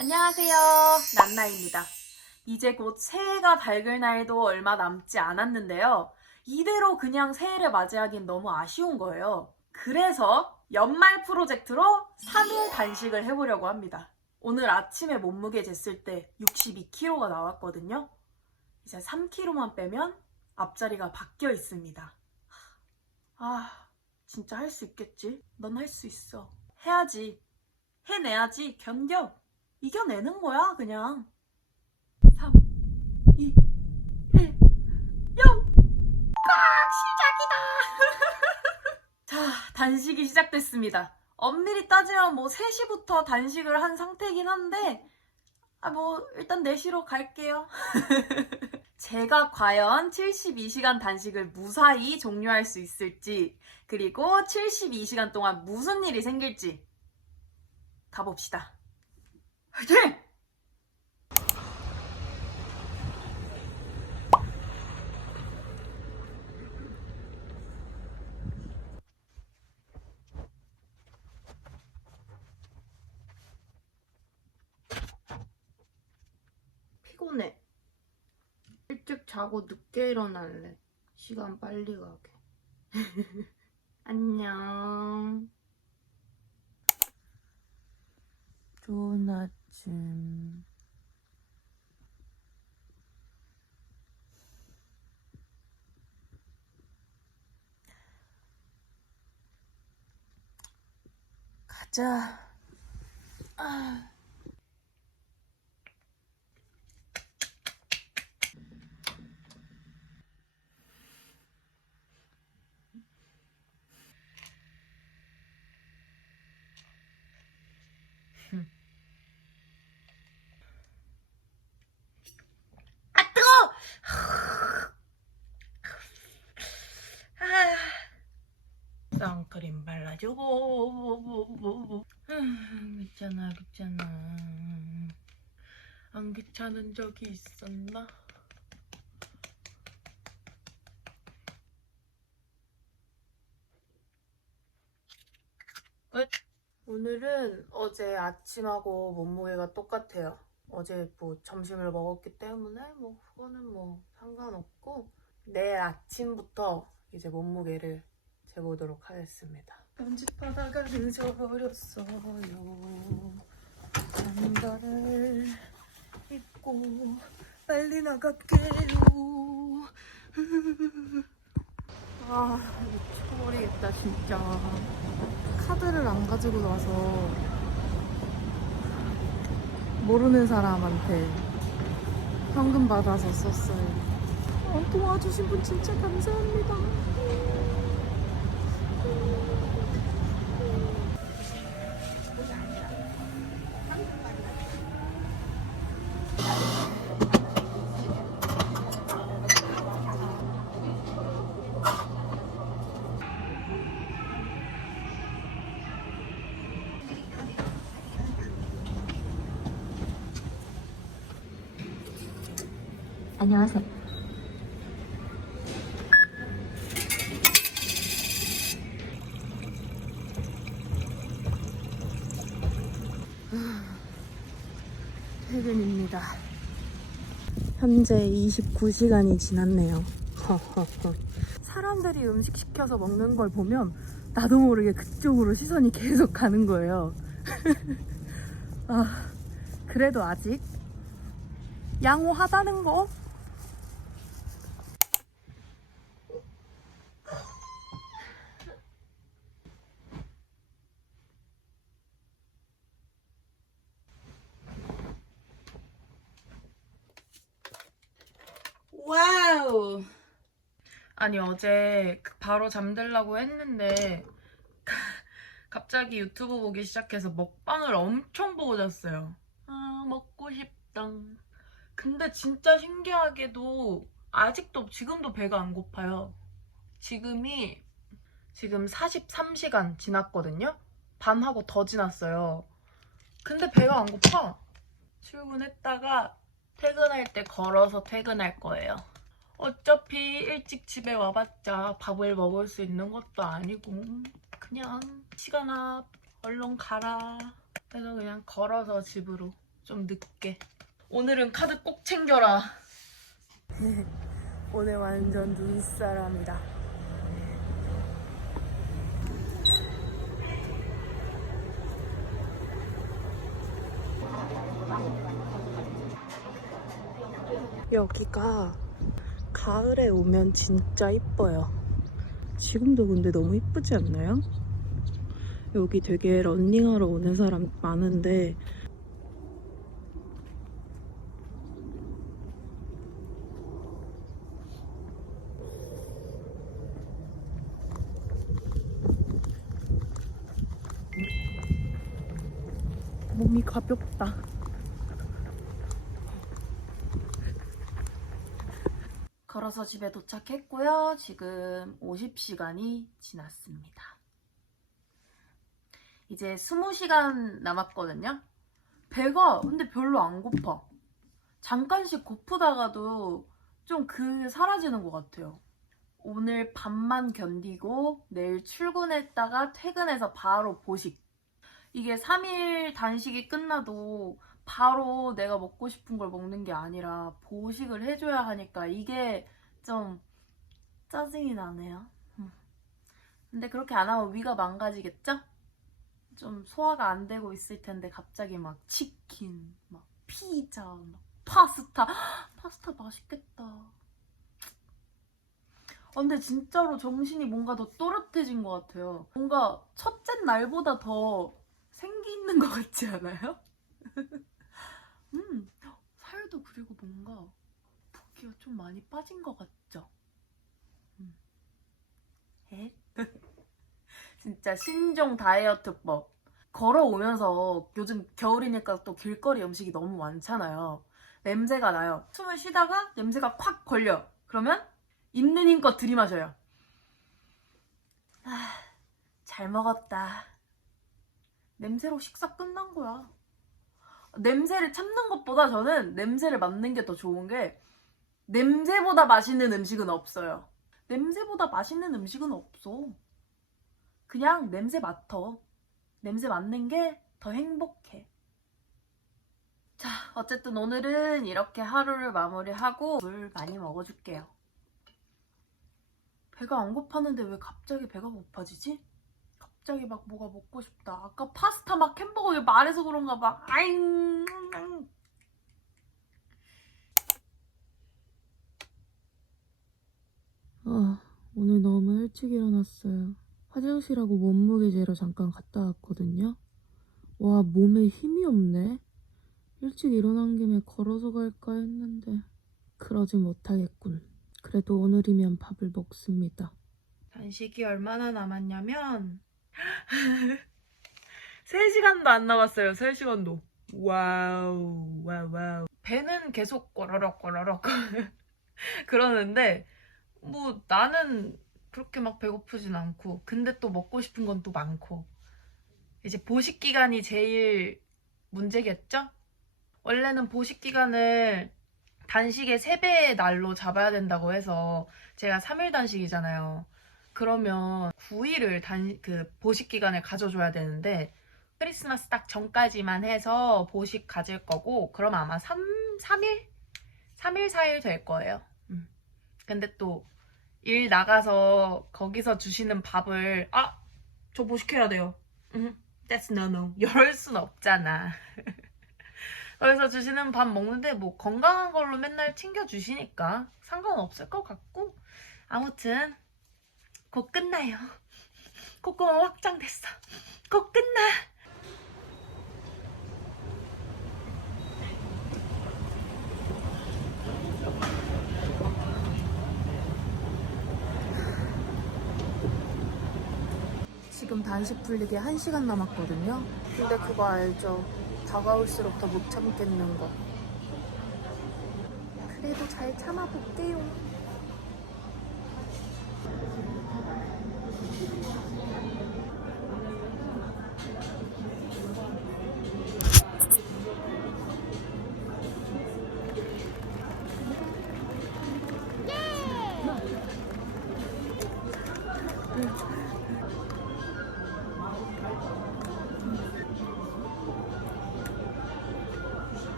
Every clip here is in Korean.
안녕하세요. 난나입니다. 이제 곧 새해가 밝을 날도 얼마 남지 않았는데요. 이대로 그냥 새해를 맞이하긴 너무 아쉬운 거예요. 그래서 연말 프로젝트로 3일 단식을 해보려고 합니다. 오늘 아침에 몸무게 쟀을 때 62kg가 나왔거든요. 이제 3kg만 빼면 앞자리가 바뀌어 있습니다. 아, 진짜 할 수 있겠지? 넌 할 수 있어. 해야지. 해내야지. 견뎌. 이겨내는 거야, 그냥. 3, 2, 1, 0. 꽉! 시작이다! 자, 단식이 시작됐습니다. 엄밀히 따지면 뭐 3시부터 단식을 한 상태이긴 한데, 아, 뭐, 일단 4시로 갈게요. 제가 과연 72시간 단식을 무사히 종료할 수 있을지, 그리고 72시간 동안 무슨 일이 생길지, 가봅시다. 화이팅! 피곤해. 일찍 자고 늦게 일어날래. 시간 빨리 가게. 안녕. 좋은 아 침. 가자. 아. 아 뜨거! 아, 선크림 발라주고 아, 귀찮아 귀찮아 안 귀찮은 적이 있었나? 끝. 오늘은 어제 아침하고 몸무게가 똑같아요. 어제 뭐 점심을 먹었기 때문에 뭐 그거는 뭐 상관없고 내일 아침부터 이제 몸무게를 재보도록 하겠습니다. 편집하다가 늦어버렸어요. 장가를 입고 빨리 나갈게요. 아 미쳐버리겠다 진짜. 카드를 안 가지고 와서 모르는 사람한테 현금 받아서 썼어요. 어, 도와주신 분 진짜 감사합니다. 안녕하세요. 퇴근입니다. 현재 29시간이 지났네요. 사람들이 음식 시켜서 먹는 걸 보면 나도 모르게 그쪽으로 시선이 계속 가는 거예요. 아, 그래도 아직 양호하다는 거? 아니 어제 그 바로 잠들라고 했는데 갑자기 유튜브 보기 시작해서 먹방을 엄청 보고 잤어요. 아 먹고 싶다. 근데 진짜 신기하게도 아직도 지금도 배가 안 고파요. 지금이 지금 43시간 지났거든요. 반하고 더 지났어요. 근데 배가 안 고파. 출근했다가 퇴근할 때 걸어서 퇴근할 거예요. 어차피 일찍 집에 와봤자 밥을 먹을 수 있는 것도 아니고 그냥 시간아 얼른 가라. 그래서 그냥 걸어서 집으로 좀 늦게. 오늘은 카드 꼭 챙겨라. 오늘 완전 눈사람이다. 여기가 가을에 오면 진짜 이뻐요. 지금도 근데 너무 이쁘지 않나요? 여기 되게 런닝하러 오는 사람 많은데 몸이 가볍다. 걸어서 집에 도착했고요. 지금 50시간이 지났습니다. 이제 20시간 남았거든요. 배가 근데 별로 안 고파. 잠깐씩 고프다가도 좀 그 사라지는 것 같아요. 오늘 밤만 견디고 내일 출근했다가 퇴근해서 바로 보식. 이게 3일 단식이 끝나도 바로 내가 먹고 싶은 걸 먹는 게 아니라 보식을 해줘야 하니까 이게 좀 짜증이 나네요. 음. 근데 그렇게 안 하면 위가 망가지겠죠? 좀 소화가 안 되고 있을 텐데 갑자기 막 치킨, 막 피자, 막 파스타. 파스타 맛있겠다. 아, 근데 진짜로 정신이 뭔가 더 또렷해진 것 같아요. 뭔가 첫째 날보다 더 생기 있는 것 같지 않아요? 음, 살도 그리고 뭔가 붓기가 좀 많이 빠진 것 같죠? 음. 에? 진짜 신종 다이어트법. 걸어오면서 요즘 겨울이니까 또 길거리 음식이 너무 많잖아요. 냄새가 나요. 숨을 쉬다가 냄새가 콱 걸려. 그러면 있는 힘껏 들이마셔요. 아, 잘 먹었다. 냄새로 식사 끝난 거야. 냄새를 참는 것보다 저는 냄새를 맡는 게 더 좋은 게 냄새보다 맛있는 음식은 없어요. 냄새보다 맛있는 음식은 없어. 그냥 냄새 맡어. 냄새 맡는 게 더 행복해. 자, 어쨌든 오늘은 이렇게 하루를 마무리하고 물 많이 먹어줄게요. 배가 안 고팠는데 왜 갑자기 배가 고파지지? 갑자기 막 뭐가 먹고 싶다. 아까 파스타 막 햄버거 말해서 그런가 봐. 아잉. 아, 오늘 너무 일찍 일어났어요. 화장실하고 몸무게 재러 잠깐 갔다 왔거든요. 와, 몸에 힘이 없네. 일찍 일어난 김에 걸어서 갈까 했는데 그러지 못하겠군. 그래도 오늘이면 밥을 먹습니다. 단식이 얼마나 남았냐면 3시간도 안 남았어요. 3시간도. 와우. 와우 와우. 배는 계속 꼬러럭 꼬러럭 그러는데 뭐 나는 그렇게 막 배고프진 않고 근데 또 먹고 싶은 건 또 많고 이제 보식 기간이 제일 문제겠죠? 원래는 보식 기간을 단식의 3배의 날로 잡아야 된다고 해서 제가 3일 단식이잖아요. 그러면 9일을 단, 그 보식 기간을 가져줘야 되는데 크리스마스 딱 전까지만 해서 보식 가질 거고 그럼 아마 3, 3일? 3일, 4일 될 거예요. 음. 근데 또 일 나가서 거기서 주시는 밥을 아! 저 보식해야 돼요. 음, that's no no. 이럴 순 없잖아. 그래서 주시는 밥 먹는데 뭐 건강한 걸로 맨날 챙겨 주시니까 상관없을 것 같고 아무튼 곧 끝나요. 콧구멍 확장됐어. 곧 끝나. 지금 단식 풀리기 1시간 남았거든요. 근데 그거 알죠? 다가올수록 더 못 참겠는 거. 그래도 잘 참아볼게요.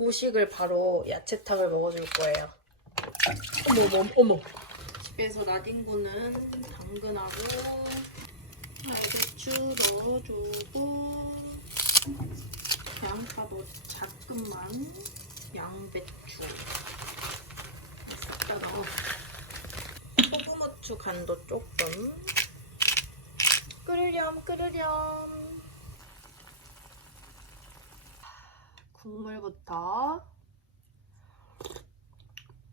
보식을 바로 야채탕을 먹어줄 거예요. 어머 어머 어머. 집에서 나딘구는 당근하고 알배추 넣어주고 양파도 자꾸만 양배추 싹다 넣어. 소금후추 간도 조금 끓으렴 끓으렴 국물부터.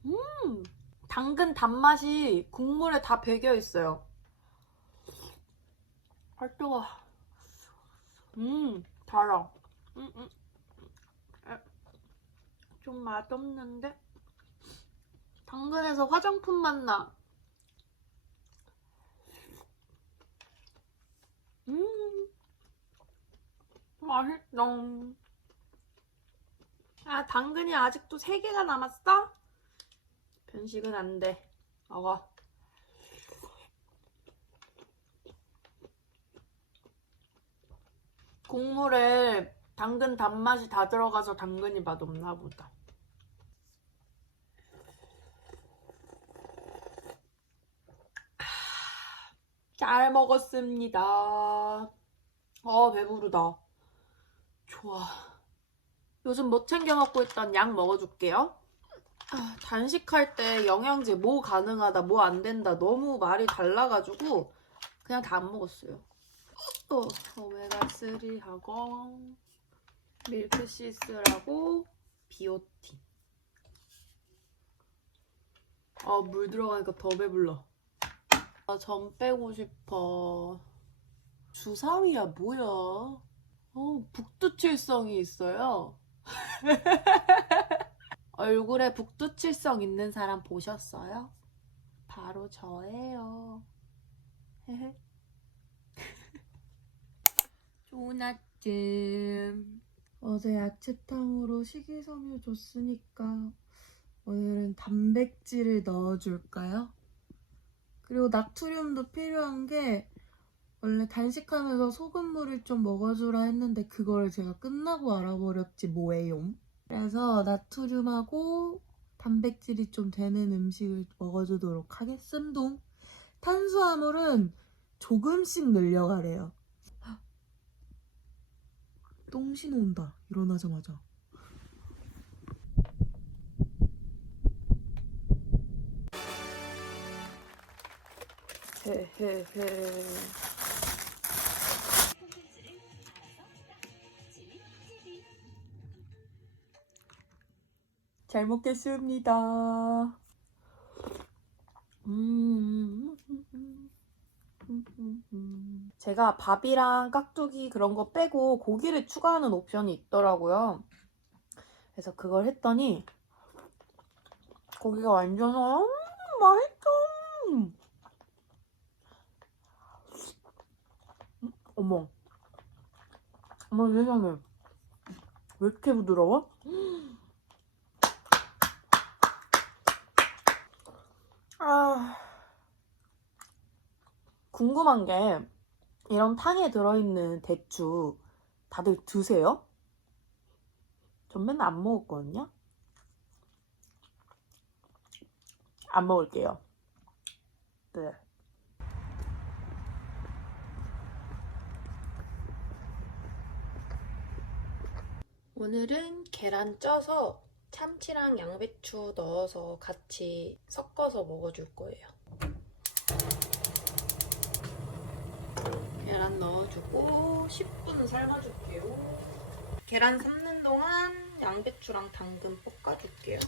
음 당근 단맛이 국물에 다 배겨 있어요. 아 뜨거 음 달아. 음, 음. 에, 좀 맛없는데? 당근에서 화장품 맛나. 음 맛있다 아, 당근이 아직도 3개가 남았어? 변식은 안 돼. 먹어. 국물에 당근 단맛이 다 들어가서 당근이 맛없나 보다. 잘 먹었습니다. 어, 배부르다. 좋아. 요즘 못 챙겨 먹고 있던 약 먹어줄게요. 아, 단식할 때 영양제 뭐 가능하다, 뭐 안 된다 너무 말이 달라가지고 그냥 다 안 먹었어요. 어, 오메가3 하고 밀크시스라고 비오틴. 아, 물 들어가니까 더 배불러. 아, 점 빼고 싶어. 주사위야, 뭐야. 어, 북두칠성이 있어요. 얼굴에 북두칠성 있는 사람 보셨어요? 바로 저예요. 좋은 아침. 어제 야채탕으로 식이섬유 줬으니까 오늘은 단백질을 넣어줄까요? 그리고 나트륨도 필요한 게 원래 단식하면서 소금물을 좀 먹어주라 했는데 그걸 제가 끝나고 알아버렸지 뭐예요. 그래서 나트륨하고 단백질이 좀 되는 음식을 먹어주도록 하겠습니다. 탄수화물은 조금씩 늘려가래요. 헉! 똥신 온다. 일어나자마자. 헤헤헤. 잘 먹겠습니다. 음. 제가 밥이랑 깍두기 그런 거 빼고 고기를 추가하는 옵션이 있더라고요. 그래서 그걸 했더니 고기가 완전 음, 맛있어. 음, 어머. 어머 세상에. 왜 이렇게 부드러워? 아. 궁금한 게 이런 탕에 들어있는 대추 다들 드세요? 전 맨날 안 먹었거든요. 안 먹을게요. 네. 오늘은 계란 쪄서 참치랑 양배추 넣어서 같이 섞어서 먹어줄 거예요. 계란 넣어주고 10분 삶아줄게요. 계란 삶는 동안 양배추랑 당근 볶아줄게요.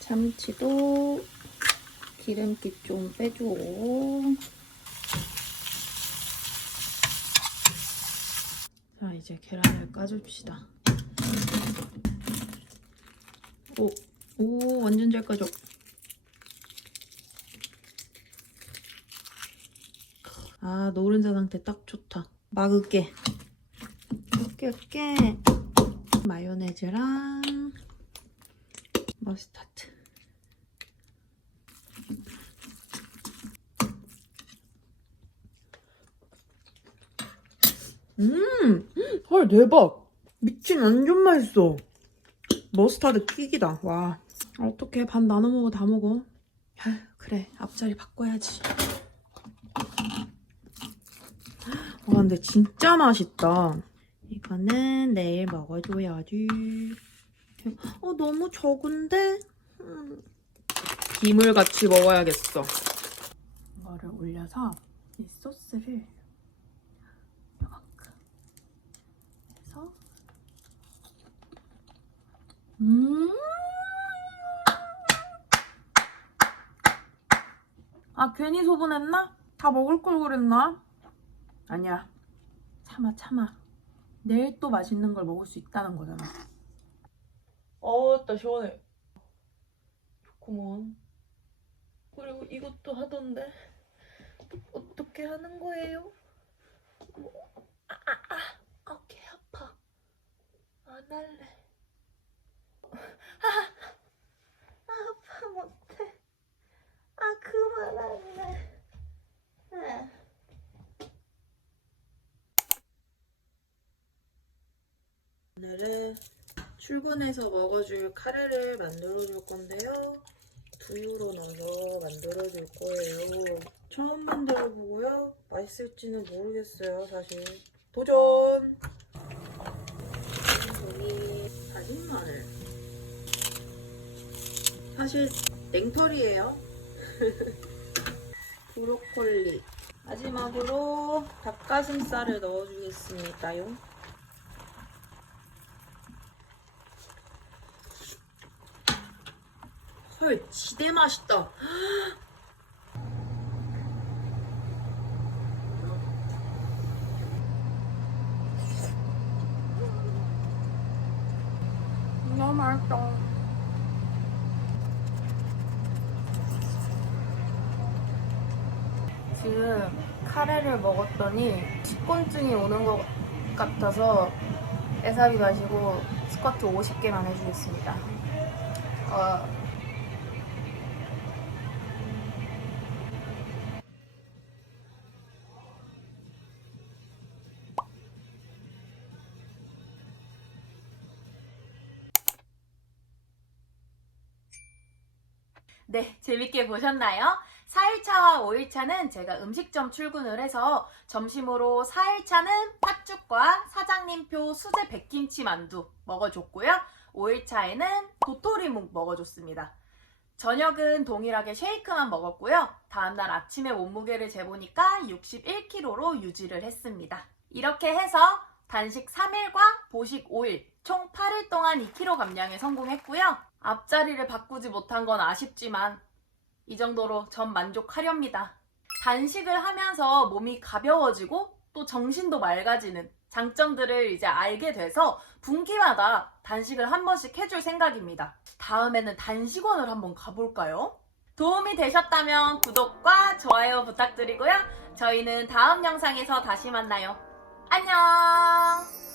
참치도 기름기 좀 빼주고 자 이제 계란을 까줍시다. 오, 오 완전 잘 까져. 아 노른자 상태 딱 좋다. 막을게. 으깨 으깨. 마요네즈랑 머스타드. 음, 헐 대박. 미친 완전 맛있어. 머스타드 킥이다. 와. 어떻게 반 나눠 먹어 다 먹어? 아휴, 그래 앞자리 바꿔야지. 와 근데 진짜 맛있다. 이거는 내일 먹어줘야지. 어 너무 적은데? 음. 김을 같이 먹어야겠어. 이거를 올려서 이 소스를 요만큼 해서 음. 아 괜히 소분했나? 다 먹을 걸 그랬나? 아니야. 참아 참아. 내일 또 맛있는 걸 먹을 수 있다는 거잖아. 어, 나 시원해. 좋구먼. 그리고 이것도 하던데. 어떻게 하는 거예요? 뭐, 아, 아, 아, 아, 개 아파. 안 할래. 아, 아파 못해. 아, 그만할래. 아. 오늘은 출근해서 먹어줄 카레를 만들어줄 건데요. 두유로 넣어서 만들어줄 거예요. 처음 만들어보고요. 맛있을지는 모르겠어요, 사실. 도전! 여기 다진 마늘. 사실 냉털이에요. 브로콜리. 마지막으로 닭가슴살을 넣어주겠습니다요. 헐, 지대 맛있다. 너무 맛있다. 지금 카레를 먹었더니 식곤증이 오는 것 같아서 에사비 마시고 스쿼트 50개만 해주겠습니다. 어, 네, 재밌게 보셨나요? 4일차와 5일차는 제가 음식점 출근을 해서 점심으로 4일차는 팥죽과 사장님표 수제 백김치 만두 먹어줬고요. 5일차에는 도토리묵 먹어줬습니다. 저녁은 동일하게 쉐이크만 먹었고요. 다음날 아침에 몸무게를 재보니까 61kg로 유지를 했습니다. 이렇게 해서 단식 3일과 보식 5일, 총 8일 동안 2kg 감량에 성공했고요. 앞자리를 바꾸지 못한 건 아쉽지만 이 정도로 전 만족하렵니다. 단식을 하면서 몸이 가벼워지고 또 정신도 맑아지는 장점들을 이제 알게 돼서 분기마다 단식을 한 번씩 해줄 생각입니다. 다음에는 단식원을 한번 가볼까요? 도움이 되셨다면 구독과 좋아요 부탁드리고요. 저희는 다음 영상에서 다시 만나요. 안녕!